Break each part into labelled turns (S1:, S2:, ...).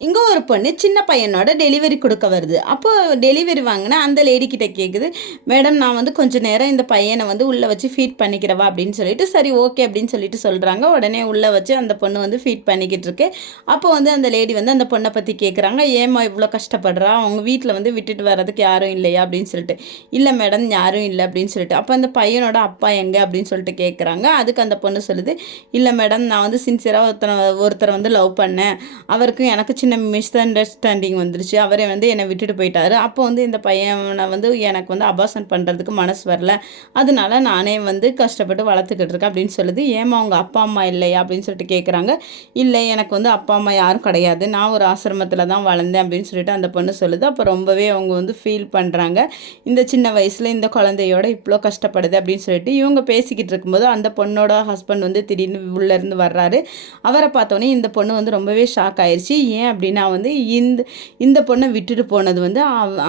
S1: இங்கே ஒரு பொண்ணு சின்ன பையனோட டெலிவரி கொடுக்க வருது. அப்போது டெலிவரி வாங்கினா அந்த லேடி கிட்ட கேட்குது மேடம் நான் வந்து கொஞ்சம் நேரம் இந்த பையனை வந்து உள்ளே வச்சு ஃபீட் பண்ணிக்கிறவா? அப்படின்னு சொல்லிட்டு சரி ஓகே அப்படின்னு சொல்லிட்டு சொல்கிறாங்க உடனே உள்ளே வச்சு அந்த பொண்ணு வந்து ஃபீட் பண்ணிக்கிட்டு இருக்கு. அப்போ வந்து அந்த லேடி வந்து அந்த பொண்ணை பற்றி கேட்குறாங்க ஏம்மா இவ்வளோ கஷ்டப்படுறா? அவங்க வீட்டில் வந்து விட்டுட்டு வர்றதுக்கு யாரும் இல்லையா? அப்படின்னு சொல்லிட்டு. இல்லை மேடம் யாரும் இல்லை அப்படின்னு சொல்லிட்டு. அப்போ அந்த பையனோட அப்பா எங்கே? அப்படின்னு சொல்லிட்டு கேட்குறாங்க அதுக்கு அந்த பொண்ணு சொல்லுது இல்லை மேடம் நான் வந்து சின்சியராக ஒருத்தனை ஒருத்தரை வந்து லவ் பண்ணேன். அவருக்கும் எனக்கு சின்ன மிஸ் அண்டர்ஸ்டாண்டிங் வந்துருச்சு. அவரே வந்து என்னை விட்டுட்டு போயிட்டாரு. அப்போ வந்து இந்த பையனை வந்து எனக்கு வந்து அபாசன் பண்ணுறதுக்கு மனசு வரல. அதனால நானே வந்து கஷ்டப்பட்டு வளர்த்துக்கிட்டு இருக்கேன் அப்படின்னு சொல்லுது. ஏமா அவங்க அப்பா அம்மா இல்லையா அப்படின்னு சொல்லிட்டு கேட்குறாங்க இல்லை எனக்கு வந்து அப்பா அம்மா யாரும் கிடையாது. நான் ஒரு ஆசிரமத்தில் தான் வளர்ந்தேன் அப்படின்னு சொல்லிட்டு அந்த பொண்ணு சொல்லுது. அப்போ ரொம்பவே அவங்க வந்து ஃபீல் பண்ணுறாங்க இந்த சின்ன வயசில் இந்த குழந்தையோட இவ்வளோ கஷ்டப்படுது அப்படின்னு சொல்லிட்டு இவங்க பேசிக்கிட்டு இருக்கும்போது அந்த பொண்ணோட ஹஸ்பண்ட் வந்து திடீர்னு உள்ளேருந்து வர்றாரு. அவரை பார்த்தோன்னே இந்த பொண்ணு வந்து ரொம்பவே ஷாக் ஆயிடுச்சு ஏன் அப்படின்னா வந்து இந்த இந்த பொண்ணை விட்டுட்டு போனது வந்து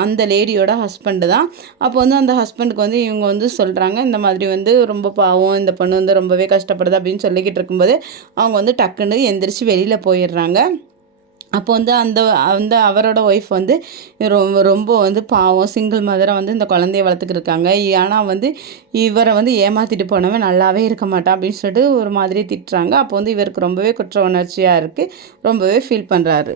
S1: அந்த லேடியோட ஹஸ்பண்டு தான். அப்போ வந்து அந்த ஹஸ்பண்டுக்கு வந்து இவங்க வந்து சொல்கிறாங்க இந்த மாதிரி வந்து ரொம்ப பாவம் இந்த பொண்ணு வந்து ரொம்பவே கஷ்டப்படுது அப்படின்னு சொல்லிக்கிட்டு இருக்கும்போது அவங்க வந்து டக்குன்னு எந்திரிச்சு வெளியில் போயிடுறாங்க. அப்போ வந்து அந்த அந்த அவரோட ஒய்ஃப் வந்து ரொம்ப ரொம்ப வந்து பாவம் சிங்கிள் மதரை வந்து இந்த குழந்தைய வளர்த்துக்கிருக்காங்க. ஆனால் வந்து இவரை வந்து ஏமாற்றிட்டு போனவன் நல்லாவே இருக்க மாட்டான் அப்படின்னு சொல்லிட்டு ஒரு மாதிரி திட்டுறாங்க. அப்போ வந்து இவருக்கு ரொம்பவே குற்ற உணர்ச்சியாக இருக்குது ரொம்பவே ஃபீல் பண்ணுறாரு